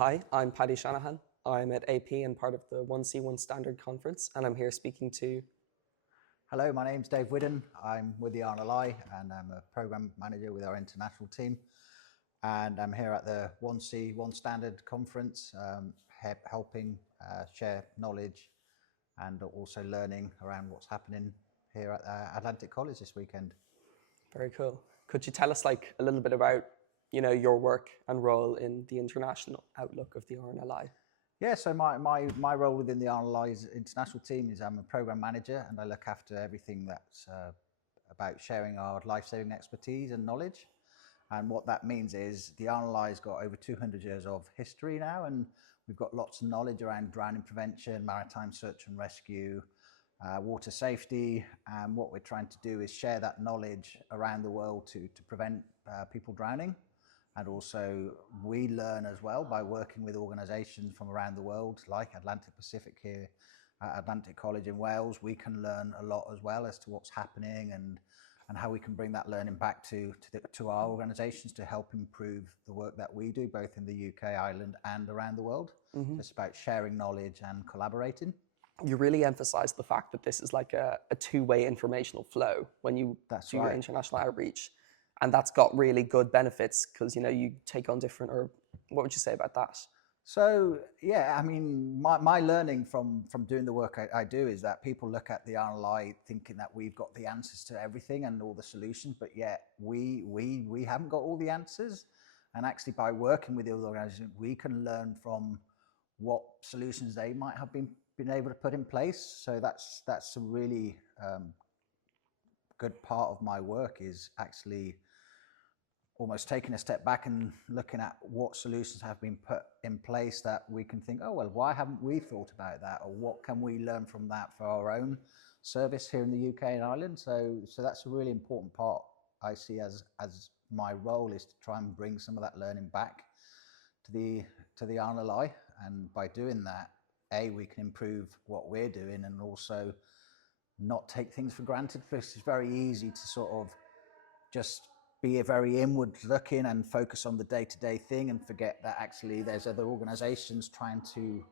Hi, I'm Paddy Shanahan. I'm at AP and part of the 1C1 Standard Conference, and I'm here speaking to... Hello, my name's Dave Whiddon. I'm with the RNLI and I'm a program manager with our international team. And I'm here at the 1C1 Standard Conference, helping share knowledge and also learning around what's happening here at Atlantic College this weekend. Very cool. Could you tell us a little bit about, your work and role in the international outlook of the RNLI? Yeah, so my role within the RNLI's international team is I'm a program manager and I look after everything that's about sharing our life-saving expertise and knowledge. And what that means is the RNLI's got over 200 years of history now, and we've got lots of knowledge around drowning prevention, maritime search and rescue, water safety. And what we're trying to do is share that knowledge around the world to prevent people drowning. And also we learn as well by working with organisations from around the world, like Atlantic Pacific here at Atlantic College in Wales. We can learn a lot as well as to what's happening and how we can bring that learning back to our organisations to help improve the work that we do, both in the UK, Ireland and around the world. Mm-hmm. It's about sharing knowledge and collaborating. You really emphasise the fact that this is like a two-way informational flow when you do your international outreach. And that's got really good benefits because, you take on different, or what would you say about that? So, yeah, I mean, my learning from doing the work I do is that people look at the RNLI thinking that we've got the answers to everything and all the solutions, but yet we haven't got all the answers. And actually by working with the other organizations, we can learn from what solutions they might have been able to put in place. So that's a really good part of my work, is actually almost taking a step back and looking at what solutions have been put in place that we can think, oh, well, why haven't we thought about that? Or what can we learn from that for our own service here in the UK and Ireland? So that's a really important part I see as my role, is to try and bring some of that learning back to the RNLI. And by doing that, we can improve what we're doing and also not take things for granted, because it's very easy to sort of just be very inward looking and focus on the day-to-day thing and forget that actually there's other organizations trying to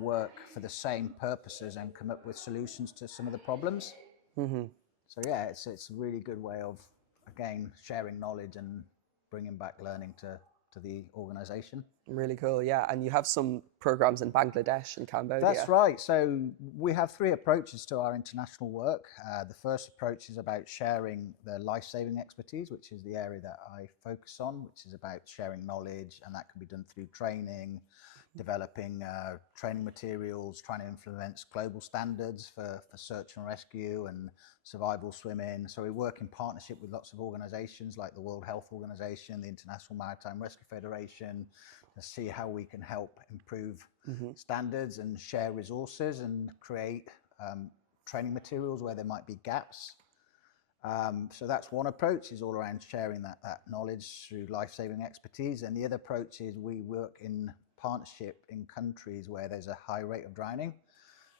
work for the same purposes and come up with solutions to some of the problems. Mm-hmm. So yeah, it's a really good way of, again, sharing knowledge and bringing back learning to the organization. Really cool, yeah. And you have some programs in Bangladesh and Cambodia. That's right. So we have three approaches to our international work. The first approach is about sharing the life-saving expertise, which is the area that I focus on, which is about sharing knowledge, and that can be done through training, developing training materials, trying to implement global standards for search and rescue and survival swimming. So we work in partnership with lots of organizations like the World Health Organization, the International Maritime Rescue Federation, to see how we can help improve standards and share resources and create training materials where there might be gaps. So that's one approach, is all around sharing that knowledge through life-saving expertise. And the other approach is we work in partnership in countries where there's a high rate of drowning.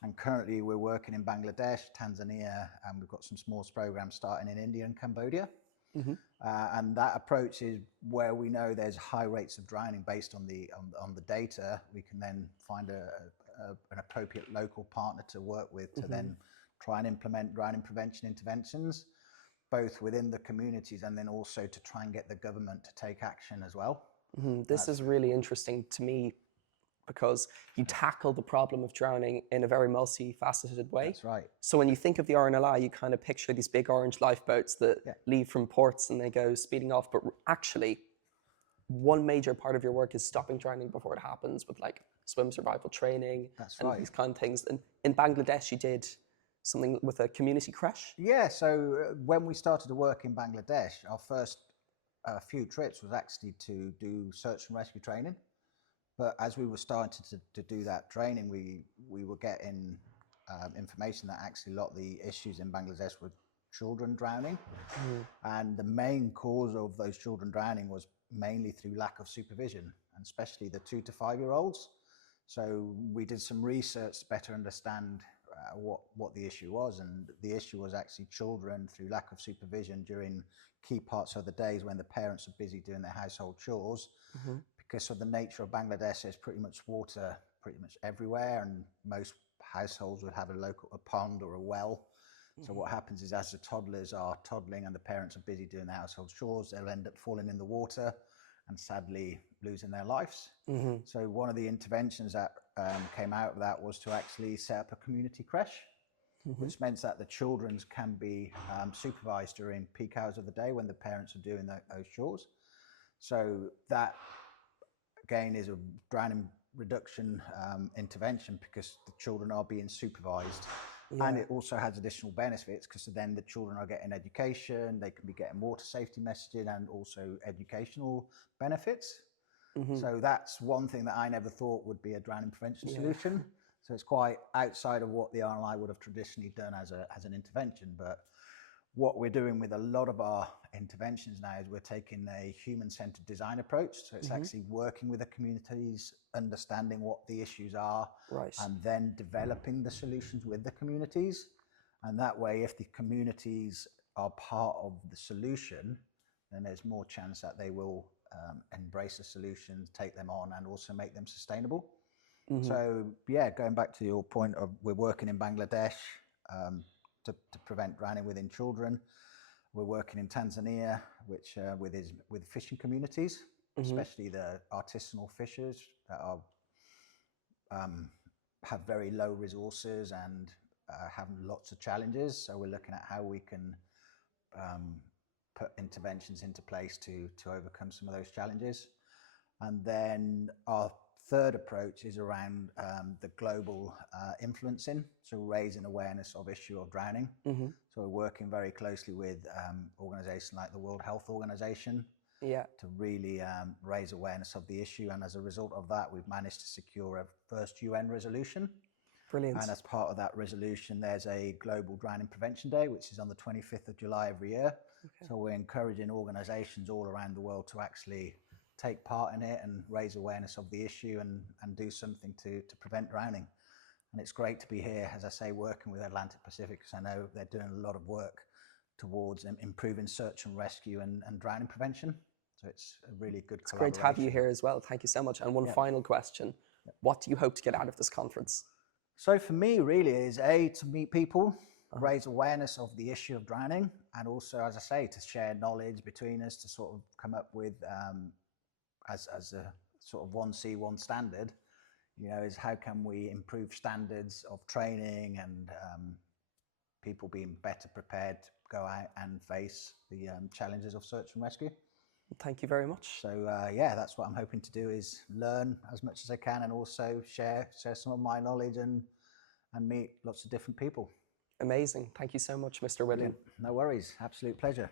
And currently we're working in Bangladesh, Tanzania, and we've got some small programs starting in India and Cambodia. Mm-hmm. And that approach is where we know there's high rates of drowning based on the data. We can then find an appropriate local partner to work with to then try and implement drowning prevention interventions, both within the communities and then also to try and get the government to take action as well. Mm-hmm. This is really interesting to me because you tackle the problem of drowning in a very multifaceted way. That's right. So when you think of the RNLI, you kind of picture these big orange lifeboats that leave from ports and they go speeding off. But actually, one major part of your work is stopping drowning before it happens with like swim survival training. That's and right. These kind of things. And in Bangladesh, you did something with a community creche? Yeah, so when we started to work in Bangladesh, our first few trips was actually to do search and rescue training. But as we were starting to do that training, we were getting information that actually a lot of the issues in Bangladesh were children drowning. And the main cause of those children drowning was mainly through lack of supervision, and especially the 2 to 5 year olds. So we did some research to better understand what the issue was, and the issue was actually children, through lack of supervision during key parts of the days when the parents are busy doing their household chores, because of the nature of Bangladesh, there's pretty much water pretty much everywhere, and most households would have a pond or a well. So what happens is, as the toddlers are toddling and the parents are busy doing the household chores, they'll end up falling in the water and sadly losing their lives. So one of the interventions that came out of that was to actually set up a community creche, which meant that the children can be supervised during peak hours of the day when the parents are doing those chores. So that, again, is a drowning reduction intervention because the children are being supervised. And it also has additional benefits because then the children are getting education, they can be getting water safety messaging and also educational benefits. So that's one thing that I never thought would be a drowning prevention solution. So it's quite outside of what the RNLI would have traditionally done as an intervention. But what we're doing with a lot of our interventions now is we're taking a human-centered design approach. So it's actually working with the communities, understanding what the issues are, and then developing the solutions with the communities. And that way, if the communities are part of the solution, then there's more chance that they will embrace the solutions, take them on, and also make them sustainable. So yeah, going back to your point of we're working in Bangladesh to prevent drowning within children. We're working in Tanzania, which with fishing communities, especially the artisanal fishers that are have very low resources and have lots of challenges. So we're looking at how we can put interventions into place to overcome some of those challenges. And then our third approach is around the global influencing, so raising awareness of issue of drowning. So we're working very closely with organisations like the World Health Organization to really raise awareness of the issue. And as a result of that, we've managed to secure a first UN resolution. Brilliant. And as part of that resolution, there's a Global Drowning Prevention Day, which is on the 25th of July every year. So we're encouraging organisations all around the world to actually take part in it and raise awareness of the issue and do something to prevent drowning. And it's great to be here, as I say, working with Atlantic Pacific, because I know they're doing a lot of work towards improving search and rescue and drowning prevention. So it's a really good It's great to have you here as well. Thank you so much. And one final question. What do you hope to get out of this conference? So for me, really, is to meet people, raise awareness of the issue of drowning, and also, as I say, to share knowledge between us to sort of come up with as a sort of 1C, 1 standard, is how can we improve standards of training and people being better prepared to go out and face the challenges of search and rescue. Thank you very much. So yeah, that's what I'm hoping to do, is learn as much as I can and also share some of my knowledge and meet lots of different people. Amazing. Thank you so much, Mr. Whiddon. No worries. Absolute pleasure.